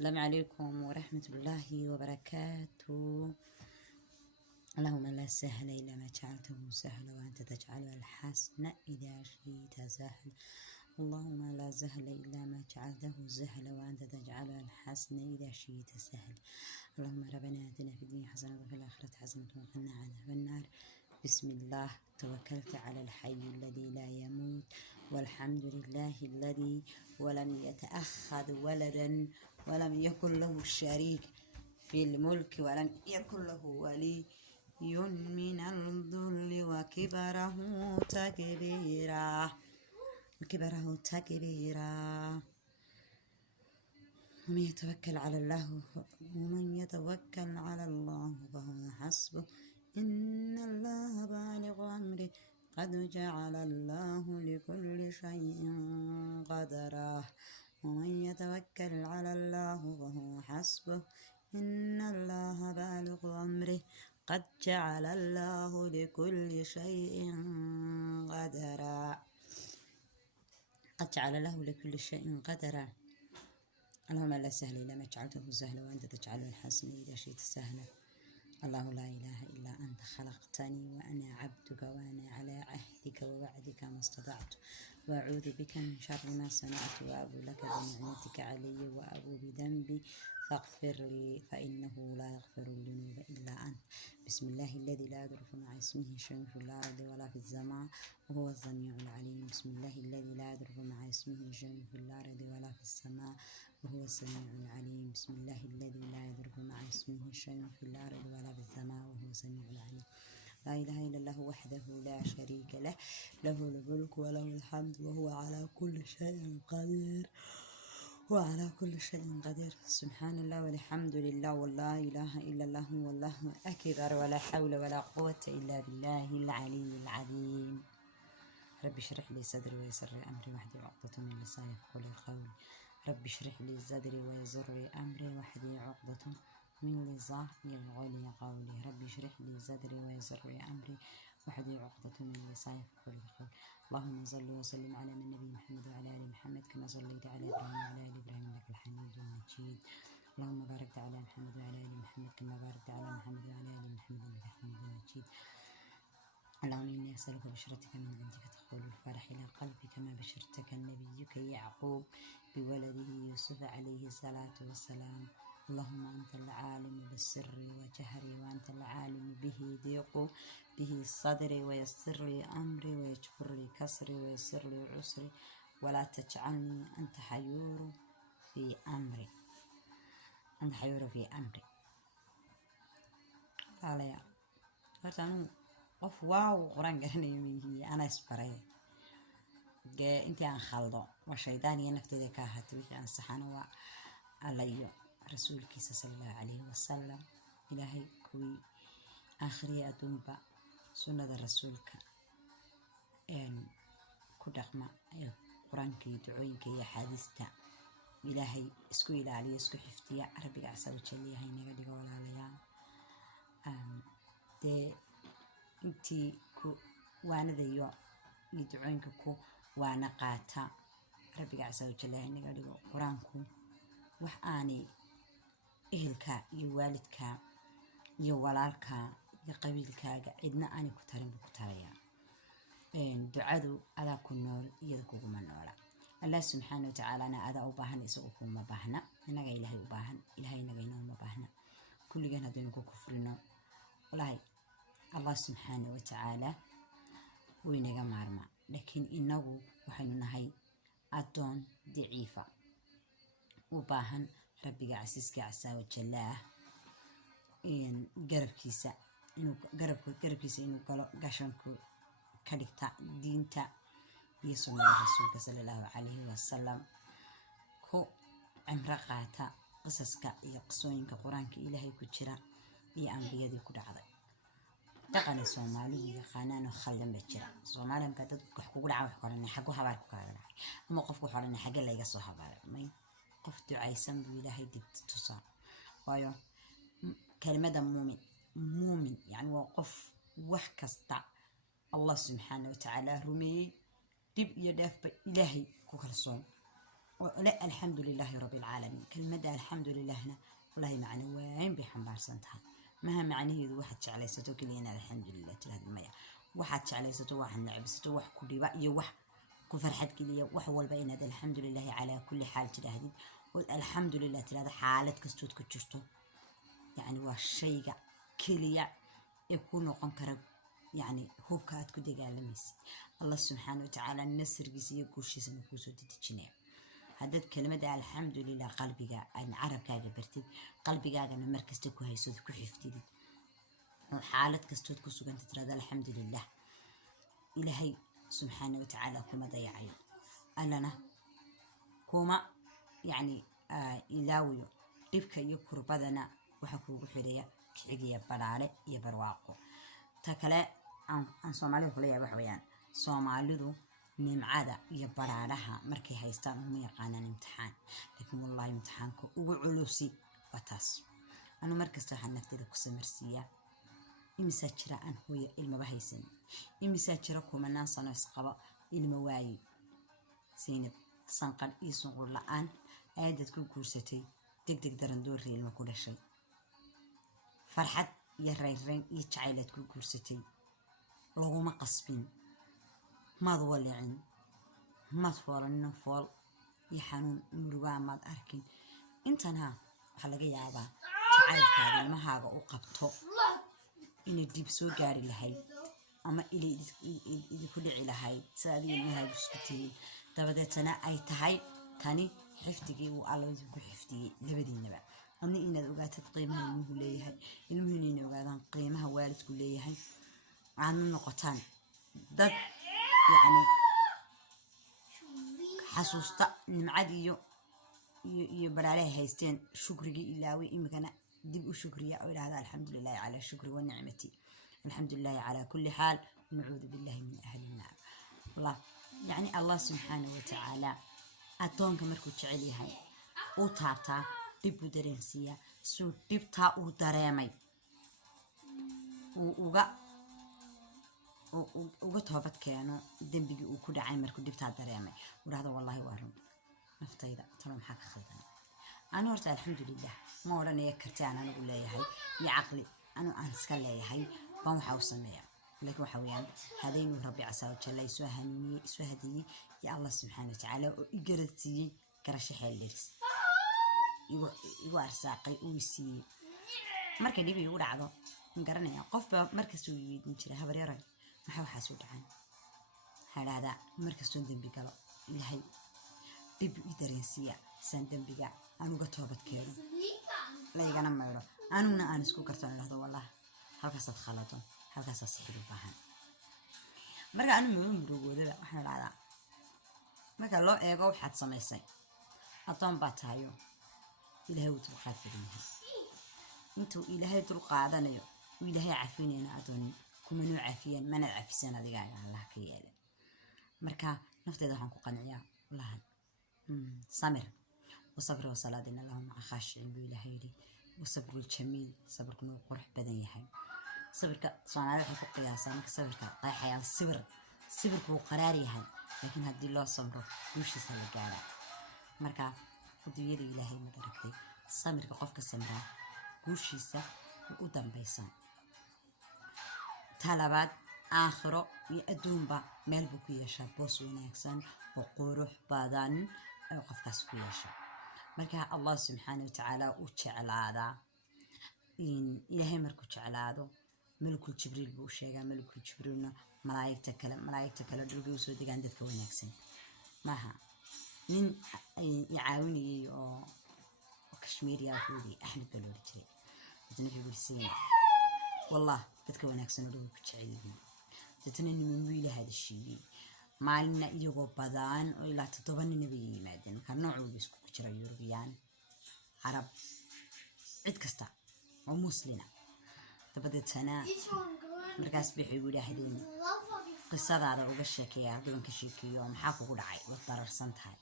السلام عليكم ورحمة الله وبركاته. اللهم لا سهل إلا ما جعلته سهلا وأنت تجعل الحسن إذا شئت سهل. اللهم لا سهل إلا ما جعلته سهلا وأنت تجعل الحسن إذا شئت سهل. اللهم ربنا آتنا في الدنيا حسنة وفي الآخرة حسنة وقنا عذاب النار. بسم الله توكلت على الحي الذي لا يموت والحمد لله الذي ولم يتأخذ ولدا ولم يكن له شريك في الملك ولم يكن له ولي من الذل وكبره تكبيرا. ومن يتوكل على الله فهو حسبه إن الله بالغ أمره قد جعل الله لكل شيء قدرا. ومن يتوكل على الله فهو حسبه إن الله بالغ أمره قد جعل الله لكل شيء قدرا. اللهم لا سهل إلا ما جعلته سهلا وأنت تجعل الحسن إذا شئت سهلا. الله لا إله إلا أنت خلقتني وأنا عبدك وأنا على عهدك ووعدك ما استطعت وأعوذ بك من شر ما صنعت وأبو لك بنعمتك علي وأبو بذنبي فاغفر لي فإنه لا يغفر الذنوب إلا أنت. بسم الله الذي لا يضر مع اسمه شيء في الأرض ولا في السماء وهو السميع العليم. بسم الله الذي لا يضر مع اسمه شيء في الأرض ولا في السماء وهو السميع العليم. بسم الله الذي لا يضر مع اسمه شيء في الأرض ولا في السماء وهو السميع العليم. لا إله إلا الله وحده لا شريك له له الملك وله الحمد وهو على كل شيء قدير. سبحان الله والحمد لله ولا إله إلا الله والله أكبر ولا حول ولا قوة إلا بالله العلي العظيم. رب اشرح لي صدري ويسر لي أمري واحلل عقدة من لساني يفقهوا قولي. رب اشرح لي صدري ويسر لي أمري واحلل عقدة من لساني يفقهوا قولي. رب اشرح لي صدري ويسر لي أمري واحلل عقدة من لساني يفقهوا قولي. اللهم صل وسلم على النبي محمد وعلى آل محمد كما صليت على إبراهيم وعلى آل إبراهيم إنك الحميد المجيد. اللهم بارك على محمد وعلى آل محمد كما باركت على محمد وعلى آل محمد إنك الحميد المجيد. اللهم إني أسألك بشرتك من عندك تقول الفرح إلى قلبي كما بشرتك نبيك يعقوب بولده يوسف عليه الصلاة والسلام. اللهم أنت العالم بالسر وجهري وأنت العالم به ضيق به صدري ويسر لي أمري ويجبر لي كسري ويسر لي عسري ولا تجعلني أنت حيور في أمري. عليا فرتانو qof waaw quraan garanayo mihi ana isbaray intii aan khaldo waa shaydaan iyo nafteeda ka ahaatay wixii aan saxana waa alla iyo rasuulkiisa sallallahu calayhi wasallam. ilaahay kuwii aakhiriya adduunba sunnada rasuulka ku dhaqma iyo quraanka iyo ducooyinka iyo axaadiista ilaahay isku ilaaliyo isku xifdiya. rabbiga casa wajal yahay naga dhigo walaalayaal. dee intii ku waanada iyo ducooyinka ku waana qaata rabbiga casa wajal yahay naga dhigo. quraanku wax aanay ehelka iyo waalidka iyo walaalka iyo qabiilkaaga cidna aanay ku tarin buu ku tarayaa. ducadu adaa ku nool iyada kuguma noola. allah subxaana wa tacaalana adaa u baahan isagu kuma baahna. inaga ilaahay u baahan ilaahay inaga inooma baahna. kulligan haddaynu ku kufrino walahi allah subxaana wa tacaala wuu inaga maarmaa. laakiin inagu waxaynu nahay addoon daciifa u baahan rabbiga casiiska casa wajallaah garabkiisa inuu galo gashanku ka dhigta diinta iyo sunnada rasuulka sallallahu calayhi wasallam ku cimro qaata qisaska iyo qisooyinka qur-aanka ilaahay ku jira iyo ambiyadii ku dhacday. dhaqanay soomaalidu yaqaanaan oo khaldan baa jira. soomaaliya markaa dad wax kugu dhaca wax odhanay xaggu habaarku kaaga dhacay ama qofku wax odhanay xagge layga soo habaaray. may qof ducaysan buu ilaahay digti tusaa. waayo kelimada muumin yani waa qof wax kasta allah subxaana wa tacaala rumeeyey dib iyo dheefba ilaahay ku kalsoon لا الحمد لله رب العالمين كلمة الحمد لله هنا والله معنى وين بحمار سنتها مها معنيه إذا واحد على ستو كلينا الحمد لله تلهد المية واحد على ستو واحد لعب ستو واحد كل بقى يوح كفر حد كليه وحول بين هذا الحمد لله على كل حال تلهد والحمد لله تلهد حالة كستوت كتشتو يعني والشيء كليه يكون قنكر يعني هو كات كده قال لمس الله سبحانه وتعالى النسر جسيه كل شيء سنكوسو تتجنيه هدد كلمة الحمد لله قلبك أن عرب كاجا برتد قلبك أنا مركز تكو هاي سود كو حفتي حالة كستود كسو كنت ترى الحمد لله إلهي سبحانه وتعالى كما ضيعي أنا كوما يعني إلاوي ربك يكر بدنا وحكو بحرية كعجية برالة يبرواقو تكلا عن صومالي كلية بحويان صومالي nimcada iyo baraaraha markay haystaan uma yaqaanaan imtixaan laakiin wallahi imtixaanka ugu culusi waa taas anu markasta waxaan naftayda ku samarsiiyaa imisaa jira aan hooyo ilmaba haysan imisaa jira kumanaan sano isqaba ilma waayi Zaynab sanqadh iyo sunqur la-aan ayaa dad ku guursatay degdeg darandoori ilma ku dhashay farxad iyo raynrayn iyo jacaylaad ku guursatay laguma qasbin maad wallicin maad foolanina fool iyo xanuun murugaa maad arkin intana waxaa laga yaabaa jacaylkaada ilmahaaga u qabto inay dib soo gaari lahayd ama ilay idinku dhici lahayd saadii ilmahaaga isku tegey dabadeetana ay tahay tani xifdigii uu alla idinku xifdiyey labadiinaba adna inaad ogaatad qiimaha ilmuhu leeyahay ilmuhu inay ogaadaan qiimaha waalidku leeyahay aadna noqotaan dad يعني حسوستا نمعد iyo baraalaha haysteen shukrigi ilaawi imikana dib u shukriya oo ilaahada alxamdulillahi calaa shukri wa nicmati alxamdulillahi calaa kulli xaal nacuudu billahi min ahli nnaar allah yani allah subxaanahu watacaala addoonka markuu jecel yahay uu taabtaa dib u dareensiiyaa suu dhibtaa uu dareemay uu uga toobad keeno dembigii uu ku dhacay markuu dhibtaa dareemay wadaada wallahi waa run naftayda talo maxaa ka khaldan anu horta alxamdulilah ma odhanaya karti aan anigu leeyahay iyo caqli anu aan iska leeyahay baan waxaa u sameeya laakiin waxa weeyaan hadaynu rabbi casa wajalla isoo hanuuniyey isoo hadiyey iyo allah subxaana watacaala oo i garadsiiyey garasho xeel dheris igu arsaaqay uu siiyey marka dhib igu dhacdo ma garanaya qofba markastuu weydiin jiray habaryaray maxaa waxaa soo dhacaan hadhaada markastoo dembi galo ilaahay dib i dareensiiya saan dembiga anuga toobad keeno laygana maydho anuguna aan isku kartoon idhahdo wallah halkaasaad khalado halkaasaad sixir u baahan marka anu murugoodaba waxaan idhahdaa marka loo eego waxaad samaysay addoon baa tahayo ilaahay uu dulqaad badan yahay intuu ilaahay dulqaadanayo uu ilaahay cafinayna adooni kuma noo cafiyeen manaad cafiseen adigaaga allah ka yeelay marka nafteeda waxaan ku qanciyaa wallahi samir وصبر وصلاة إن الله مع خاشعين بإلهي وصبر الجميل صبر كنو قرح بدن يحي صبر كصنع على حق قياسا صبر كطيح يعني صبر كو قراري هاي لكن هدي الله صبره مش يسوي قاعد مركا هدي يدي إلهي مدركتي صبر كقف كسمرا مش يسا وقدام بيسان طلبات آخره يأدون با ملبوك يشا بوس وناكسن وقروح بادان وقف كاسكو يشا مركا الله سبحانه وتعالى وجعلادا إن إلهي مركو جعلادو ملك الجبريل بوشيغا ملك الجبريلنا ملايكتا كلا دلقي وسو ديغان ددك وناكسن ماها نين يعاوني او كشمير يا حودي احمد بلوري جري النبي يقول سينا والله ددك وناكسن ودو كجعيلين dadna niman wiila hadashiyey maalina iyagoo badaan oo ilaa 7 nin bay yimaadeen marka nooc walba isku jira Yurubyaan Arab cid kasta oo muslina dabadeetana markaas bixi ugu yiraahdeen qisadaada uga sheekeeyaa hadaan ka sheekeeyo maxaa kugu dhacay wad dararsan tahay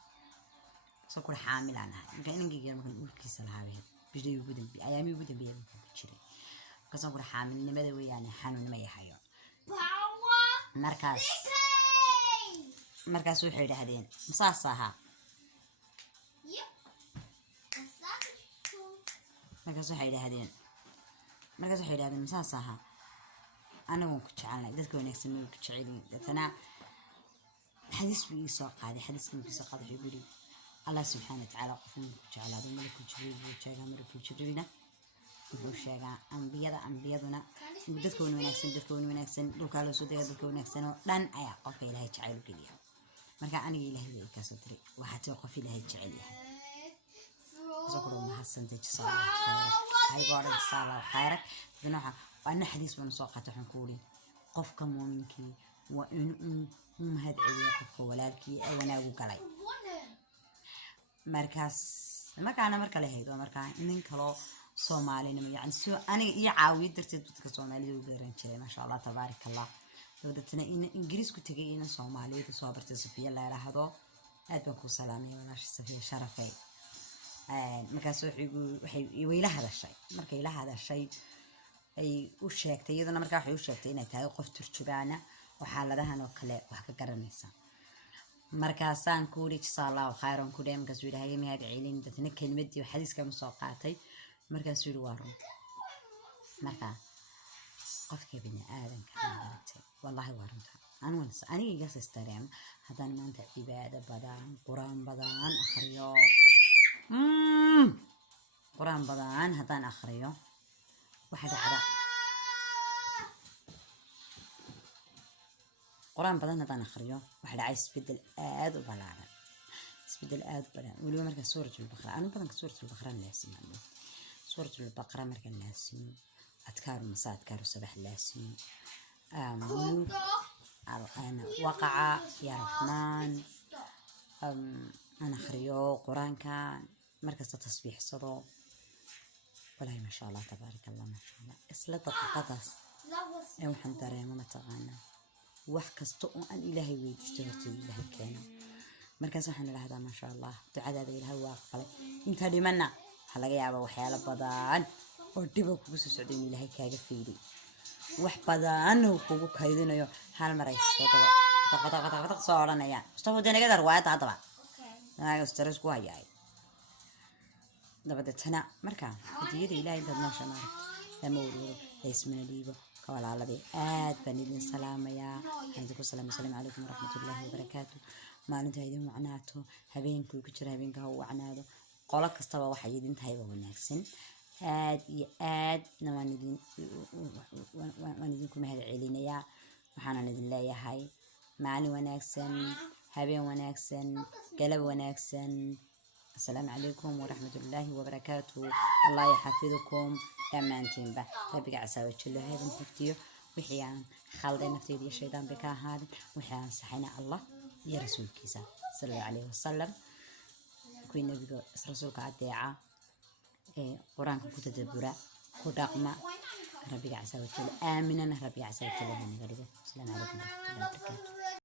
soo kula xaamilaanahay marka inangiga markan ulkiisa lahaabeen bidii ugu dambi ayaami ugu dambi ku jiray kasoo kula xaamilnimada weeyaan xanuun ma yahayo markaas waxay yiraahdeen masaasaha markaas waxay yidhahdeen masaas aha anagoon ku jecelnay dadka wanaagsan way ku jecelyihiin dadana xadiis buu ii soo qaaday wuxuu yidhi allah subxaana watacaala qofna ku jeclaado malakul jibriil buu sheegaa malakul jibriilna wuxuu sheegaa ambiyaduna dadka wanaagsan dhulkaa loo soo dega dadka wanaagsan oo dhan ayaa qofka ilaahay jecel u geliya marka aniga ilaahay bay kaasoo tiri waxaa tii qof ilaahay jecel yahay kasoo kula mahadsantay jasaalaha khayrak dadna waana xadiis baan soo qaatay waxaan ku wuri qofka muuminkii waa in uu mahad celiyo qofka walaalkii ee wanaagu galay markaana marka la haydo markaa nin kaloo soomaalinimo yani si aniga iyo caawiyo darteed dadka soomaalida u garan jiray maasha allah tabaarak allah dabadetana ina ingiriis ku tegay ina soomaaliyada soo bartay safiya la yiraahdo aad baan ku salaamay walaasha safiya sharafay markaas waxay ila hadashay markay ila hadashay ay u sheegtay iyadana markaa waxay u sheegtay inay tahay qof turjubaana oo xaaladahan oo kale wax ka garanaysa markaasaan ku wuri jazaallahu khayran ku dheem markaasuu yidhi hagee mahad celin dadna kelmadii xadiiskan soo qaatay markaasuu yidhi waa run markaa qofka bini aadanka maaragtay wallahi waa runta aniga iga sistareem haddaan maanta cibaado badan quraan badan akhriyo waxa dhacda quraan badan haddaan akhriyo waxa dhacay isbedel aad u ballaaran weliba marka suuratul baqara anu badanka suuratul baqara laasimo suuratul baqara marka laasimo adkaaru masaa adkaaru sabax laasimo muluk أنا وقع يا رحمن أنا خريو قرآن كان مركز تصبيح صدو والله ما شاء الله تبارك الله ما شاء الله إسلا دقيقة يوم حنترى ما تغانا وحكستو أن إلهي ويدستهرت إلهي كينا مركز وحنا لهذا ما شاء الله تعداد إلهي واقبل انت لمنا حلقة يابا وحيالة بضان ودبك بس سعودين إلهي كاقة فيدي wax badan oo kugu kaydinayo hal mar ay soo daba soo oranayaan istagu dinaga darwaayada hadaba ay stress ku hayay dabadana marka hadiyada ilaahay dad ma shamar lama wado ismina liibo ka walaaladii aad baan idin salaamaya hadii salaamu alaykum warahmatullaahi wabarakaatuh maalinta idin wacnaato habeenku ku jira habeenka uu wacnaado qolo kastaba waxa idin tahay wanaagsan aad iyo aad waan idinku mahad celinayaa waxaan idin leeyahay maalin wanaagsan habeen wanaagsan galab wanaagsan assalaamu calaykum waraxmatullaahi wabarakaatuh allah yaxafidukum dhammaantiinba rabbiga casaa wajalla hadan xifdiyo wixii aan khalday nafteeda iyo shaydaan bay ka ahaadeen wixii aan saxayna allah iyo rasuulkiisa sallallahu calayhi wasallam kuwii nabiga rasuulka adeeca قرآن كنت تدبره كدقمة ربي عسى وجل آمنا ربي عسى وجل السلام عليكم ورحمة الله وبركاته.